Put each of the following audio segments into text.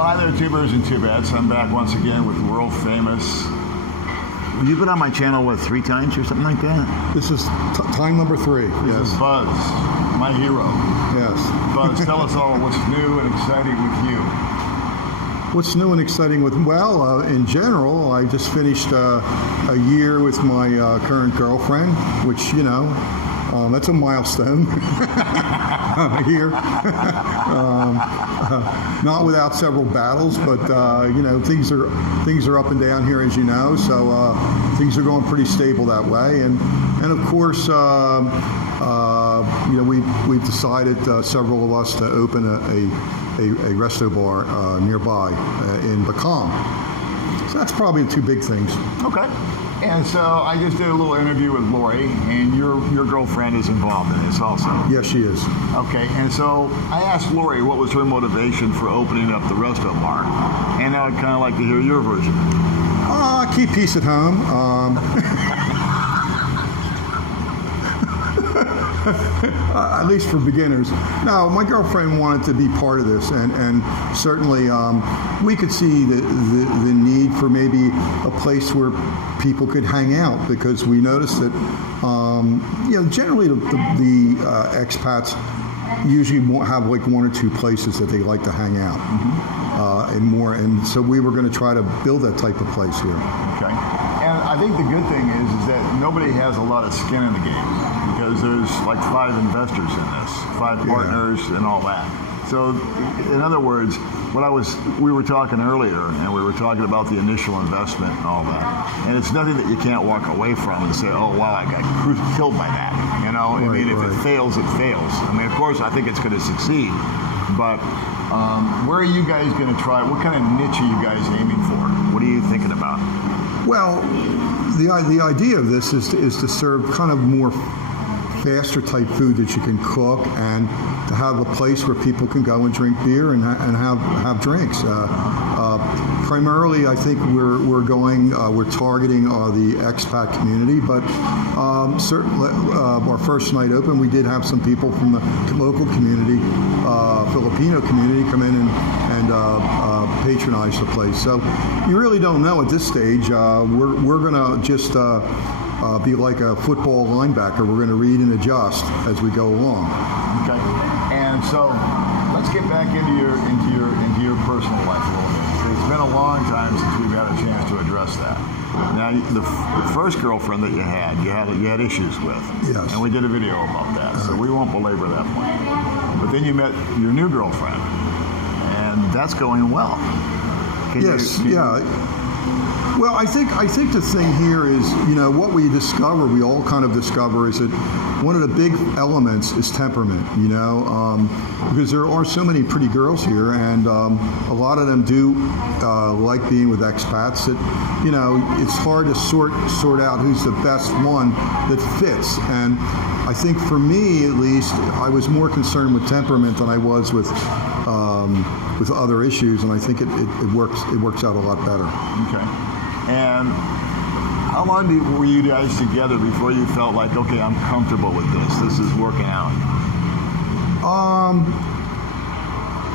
Well, hi there, tubers and tubettes. I'm back once again with world famous. You've been on my channel, what, 3 times or something like that? This is time number 3. This is Buzz, my hero. Yes. Buzz, tell us all what's new and exciting with you. What's new and exciting with, well, in general, I just finished a year with my current girlfriend, which, you know, that's a milestone here. Not without several battles, but you know, things are up and down here, as you know. So things are going pretty stable that way, and of course, you know, we've decided, several of us, to open a Restobar nearby in Bacong. So that's probably the 2 big things. Okay. And so I just did a little interview with Lori, and your girlfriend is involved in this also. Yes, she is. Okay, and so I asked Lori what was her motivation for opening up the Restobar, and I'd kind of like to hear your version. Keep peace at home. At least for beginners. No, my girlfriend wanted to be part of this, and certainly we could see the need for maybe a place where people could hang out, because we noticed that you know, generally the expats usually have like 1 or 2 places that they like to hang out, and so we were going to try to build that type of place here. Okay, and I think the good thing is that nobody has a lot of skin in the game, because there's like 5 investors in this, 5 partners, and all that. So, in other words, we were talking earlier, and we were talking about the initial investment and all that, and it's nothing that you can't walk away from and say, oh wow, I got killed by that. You know, I mean, if it fails, it fails. I mean, of course, I think it's going to succeed, but where are you guys going to try? What kind of niche are you guys aiming for? What are you thinking about? Well, the idea of this is to serve kind of more faster type food that you can cook, and to have a place where people can go and drink beer and have drinks. Primarily, I think we're targeting the expat community, but certainly our first night open, we did have some people from the local community, Filipino community, come in and patronize the place. So you really don't know at this stage. We're going to just be like a football linebacker. We're going to read and adjust as we go along. Okay. And so let's get back into your personal life a little bit. It's been a long time since we've had a chance to address that. Now, the first girlfriend that you had issues with. Yes. And we did a video about that, so we won't belabor that point. But then you met your new girlfriend, and that's going well. Well, I think the thing here is, you know, what we all kind of discover is that one of the big elements is temperament, you know, because there are so many pretty girls here, and a lot of them do like being with expats, that, you know, it's hard to sort out who's the best one that fits. And I think for me, at least, I was more concerned with temperament than I was with other issues, and I think it works out a lot better. Okay. And how long were you guys together before you felt like, okay, I'm comfortable with this? This is working out.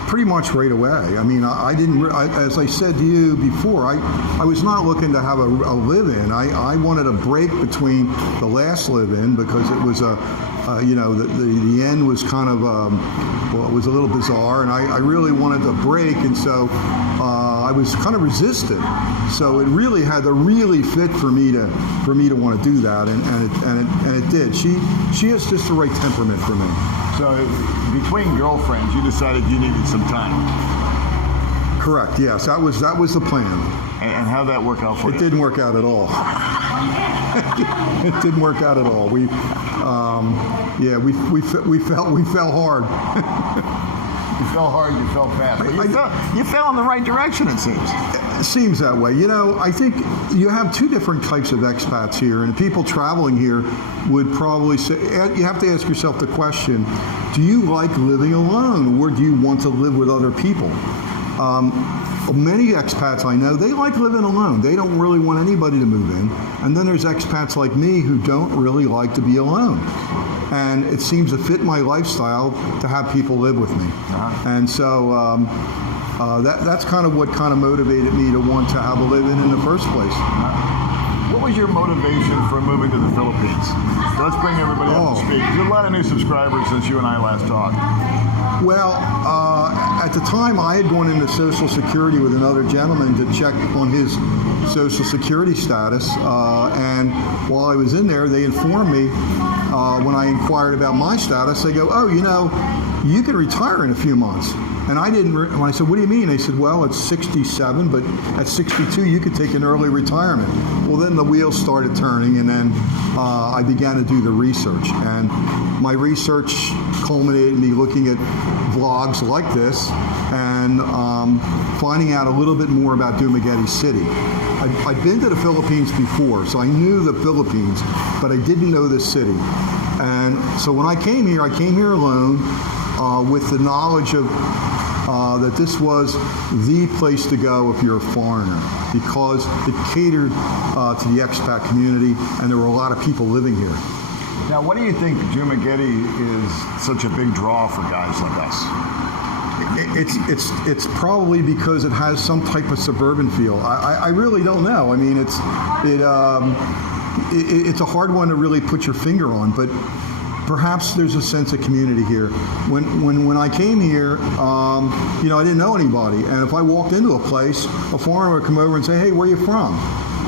Pretty much right away. I mean, as I said to you before, I was not looking to have a live-in. I wanted a break between the last live-in, because it was you know, the end was kind of, well, it was a little bizarre, and I really wanted a break, and so I was kind of resistant. So it really had to really fit for me to want to do that, and it did. She has just the right temperament for me. So between girlfriends, you decided you needed some time. Correct. Yes, that was the plan. And how'd that work out for you? It didn't work out at all. It didn't work out at all. We fell hard. You fell hard, you fell fast. But you fell in the right direction, it seems. It seems that way. You know, I think you have 2 different types of expats here, and people traveling here would probably say, you have to ask yourself the question, do you like living alone, or do you want to live with other people? Many expats I know, they like living alone. They don't really want anybody to move in. And then there's expats like me who don't really like to be alone. And it seems to fit my lifestyle to have people live with me. And so that's kind of what kind of motivated me to want to have a live-in the first place. What was your motivation for moving to the Philippines? Let's bring everybody up to speed. There's a lot of new subscribers since you and I last talked. Well, at the time, I had gone into Social Security with another gentleman to check on his Social Security status, and while I was in there, they informed me when I inquired about my status, they go, "Oh, you can retire in a few months." And I didn't. When I said, "What do you mean?" They said, "Well, it's 67, but at 62, you could take an early retirement." Well, then the wheels started turning, and then I began to do the research. And my research culminated in me looking at vlogs like this and finding out a little bit more about Dumaguete City. I'd been to the Philippines before, so I knew the Philippines, but I didn't know this city. And so when I came here alone with the knowledge of that this was the place to go if you're a foreigner, because it catered to the expat community, and there were a lot of people living here. Now, what do you think Dumaguete is such a big draw for guys like us? It's probably because it has some type of suburban feel. I really don't know. I mean, it's a hard one to really put your finger on, but perhaps there's a sense of community here. When I came here, I didn't know anybody, and if I walked into a place, a foreigner would come over and say, "Hey, where are you from?"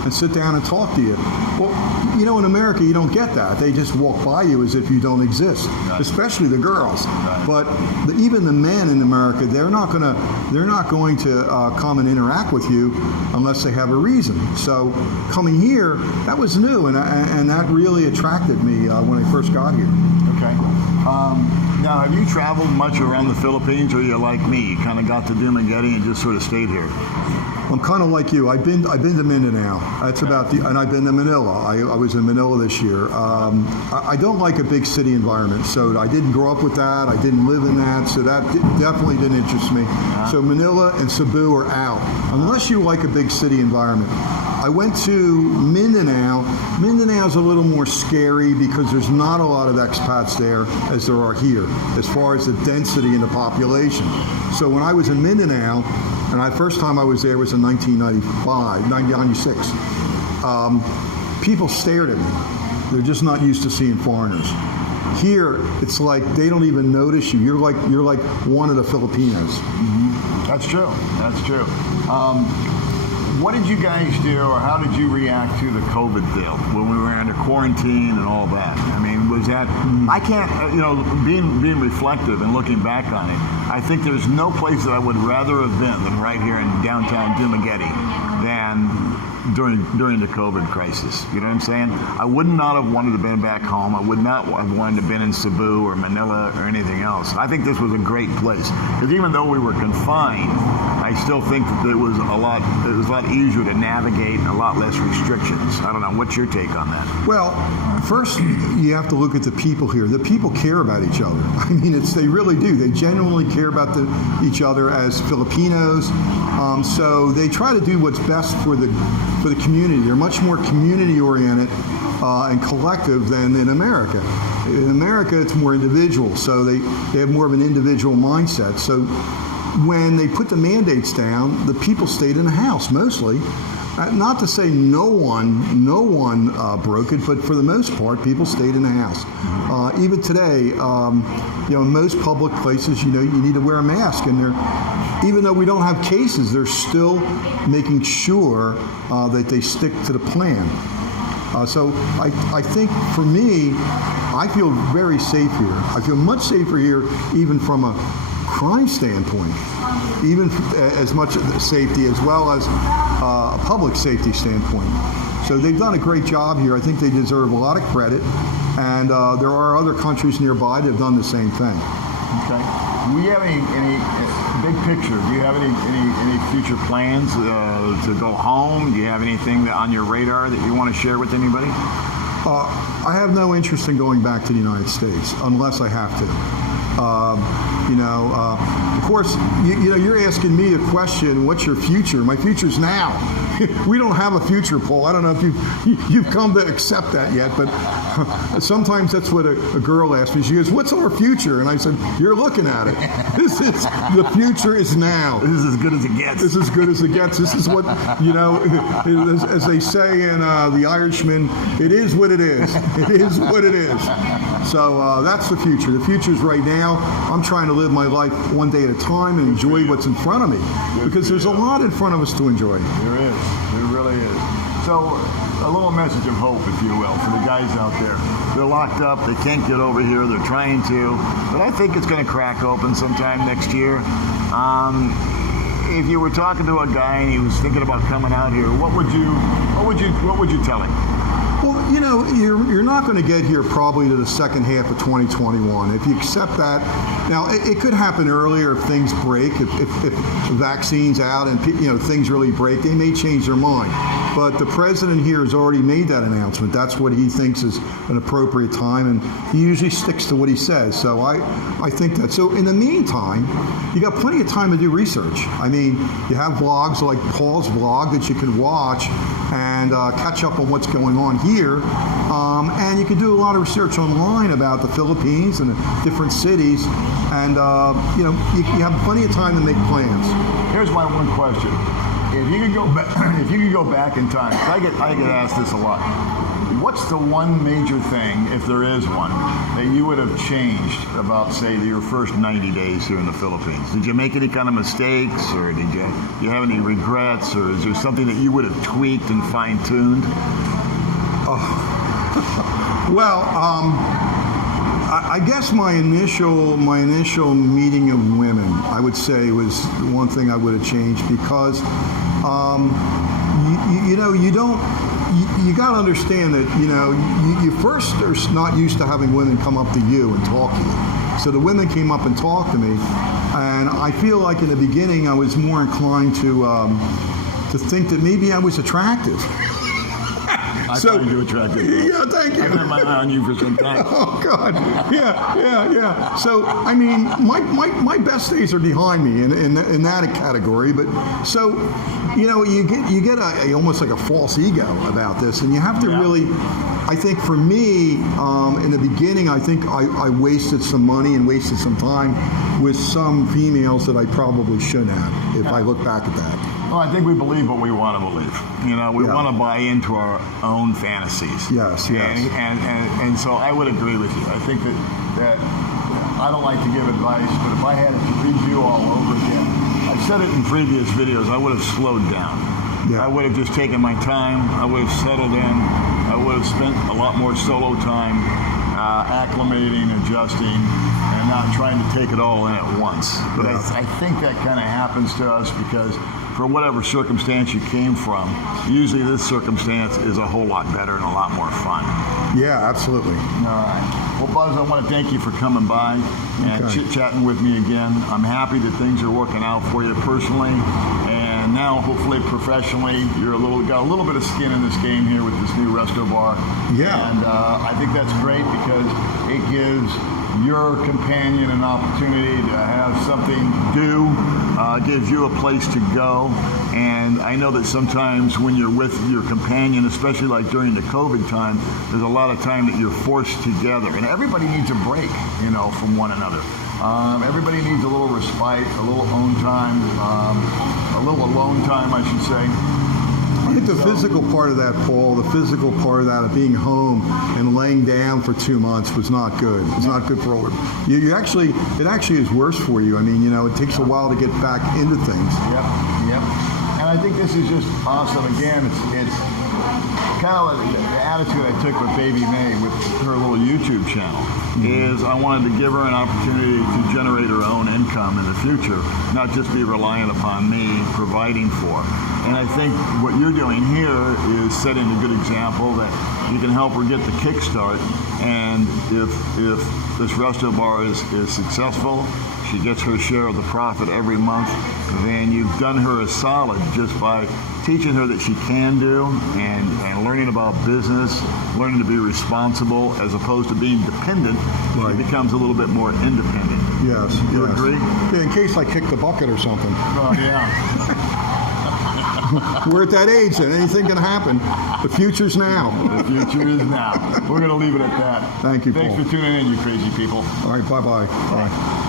and sit down and talk to you. Well, in America, you don't get that. They just walk by you as if you don't exist, right. Especially the girls. Right. But even the men in America, they're not going to come and interact with you unless they have a reason. So coming here, that was new, and that really attracted me when I first got here. Okay. Now, have you traveled much around the Philippines, or are you like me? You kind of got to Dumaguete and just sort of stayed here? I'm kind of like you. I've been to Mindanao. That's about and I've been to Manila. I was in Manila this year. I don't like a big city environment, so I didn't grow up with that. I didn't live in that, so that definitely didn't interest me. So Manila and Cebu are out, unless you like a big city environment. I went to Mindanao. Mindanao's a little more scary because there's not a lot of expats there as there are here, as far as the density in the population. So when I was in Mindanao, and the first time I was there was in 1996, people stared at me. They're just not used to seeing foreigners. Here, it's like they don't even notice you. You're like one of the Filipinos. Mm-hmm. That's true. That's true. What did you guys do, or how did you react to the COVID deal when we were under quarantine and all that? I mean, was that, I can't, being reflective and looking back on it, I think there's no place that I would rather have been than right here in downtown Dumaguete than during the COVID crisis. You know what I'm saying? I would not have wanted to have been back home. I would not have wanted to have been in Cebu or Manila or anything else. I think this was a great place, because even though we were confined, I still think that it was a lot easier to navigate and a lot less restrictions. I don't know. What's your take on that? Well, first you have to look at the people here. The people care about each other. I mean, they really do. They genuinely care about each other as Filipinos. So they try to do what's best for the community. They're much more community oriented and collective than in America. In America, it's more individual. So they have more of an individual mindset. So when they put the mandates down, the people stayed in the house mostly. Not to say no one broke it, but for the most part, people stayed in the house. Even today, in most public places, you need to wear a mask, and even though we don't have cases, they're still making sure that they stick to the plan. So I think for me, I feel very safe here. I feel much safer here, even from a crime standpoint, even as much safety as well as a public safety standpoint. So they've done a great job here. I think they deserve a lot of credit, and there are other countries nearby that have done the same thing. Okay. Do you have any big picture? Do you have any future plans to go home? Do you have anything on your radar that you want to share with anybody? I have no interest in going back to the United States unless I have to. Of course, you're asking me a question. What's your future? My future's now. We don't have a future, Paul. I don't know if you've come to accept that yet, but sometimes that's what a girl asks me. She goes, "What's our future?" And I said, "You're looking at it. The future is now. This is as good as it gets. This is as good as it gets. This is what as they say in The Irishman. It is what it is. It is what it is." So that's the future. The future is right now. I'm trying to live my life one day at a time and enjoy what's in front of me, because there's a lot in front of us to enjoy. There is. There really is. So a little message of hope, if you will, for the guys out there. They're locked up. They can't get over here. They're trying to. But I think it's going to crack open sometime next year. If you were talking to a guy and he was thinking about coming out here, what would you tell him? Well, you're not going to get here probably to the second half of 2021. If you accept that, now it could happen earlier if things break. If the vaccine's out and things really break, they may change their mind. But the president here has already made that announcement. That's what he thinks is an appropriate time, and he usually sticks to what he says. So I think that. So in the meantime, you got plenty of time to do research. I mean, you have vlogs like Paul's vlog that you can watch and catch up on what's going on here. And you can do a lot of research online about the Philippines and the different cities. And, you have plenty of time to make plans. Here's my one question. If you could go back in time, I get asked this a lot. What's the one major thing, if there is one, that you would have changed about, say, your first 90 days here in the Philippines? Did you make any kind of mistakes, or did you have any regrets, or is there something that you would have tweaked and fine-tuned? Well, I guess my initial meeting of women, I would say, was one thing I would have changed, because you got to understand that you first are not used to having women come up to you and talk to you. So the women came up and talked to me, and I feel like in the beginning I was more inclined to think that maybe I was attractive. I find you attractive. Yeah, thank you. I've had my eye on you for some time. Oh God, yeah. So I mean, my best days are behind me in that category. But so, you get almost like a false ego about this, and you have to really. I think for me, in the beginning, I think I wasted some money and wasted some time with some females that I probably shouldn't have. If I look back at that. Well, I think we believe what we want to believe. We want to buy into our own fantasies. Yes. And so I would agree with you. I think that I don't like to give advice, but if I had it to redo all over again, I've said it in previous videos, I would have slowed down. Yeah. I would have just taken my time. I would have settled in. I would have spent a lot more solo time acclimating, adjusting, and not trying to take it all in at once. But I think that kind of happens to us because for whatever circumstance you came from, usually this circumstance is a whole lot better and a lot more fun. Yeah, absolutely. All right. Well, Buzz, I want to thank you for coming by and chit-chatting with me again. I'm happy that things are working out for you personally, and now hopefully professionally, you're got a little bit of skin in this game here with this new Restobar. Yeah. And I think that's great because it gives your companion an opportunity to have something to do, gives you a place to go. And I know that sometimes when you're with your companion, especially like during the COVID time, there's a lot of time that you're forced together. And everybody needs a break, from one another. Everybody needs a little respite, a little own time, a little alone time, I should say. I think the physical part of that, Paul, the physical part of that of being home and laying down for 2 months was not good. It's not good for it actually is worse for you. I mean, it takes a while to get back into things. Yep. And I think this is just awesome. Again, it's kind of like the attitude I took with Baby May with her little YouTube channel. Is I wanted to give her an opportunity to generate her own income in the future, not just be reliant upon me providing for. And I think what you're doing here is setting a good example that you can help her get the kickstart. And if this Restobar is successful, she gets her share of the profit every month, then you've done her a solid just by teaching her that she can do and learning about business, learning to be responsible as opposed to being dependent. Right. She becomes a little bit more independent. Yes. You yes. agree? Yeah, in case I kick the bucket or something. Oh, yeah. We're at that age that anything can happen. The future's now. The future is now. We're going to leave it at that. Thank you, Thanks Paul. for tuning in, you crazy people. All right, bye-bye. Bye.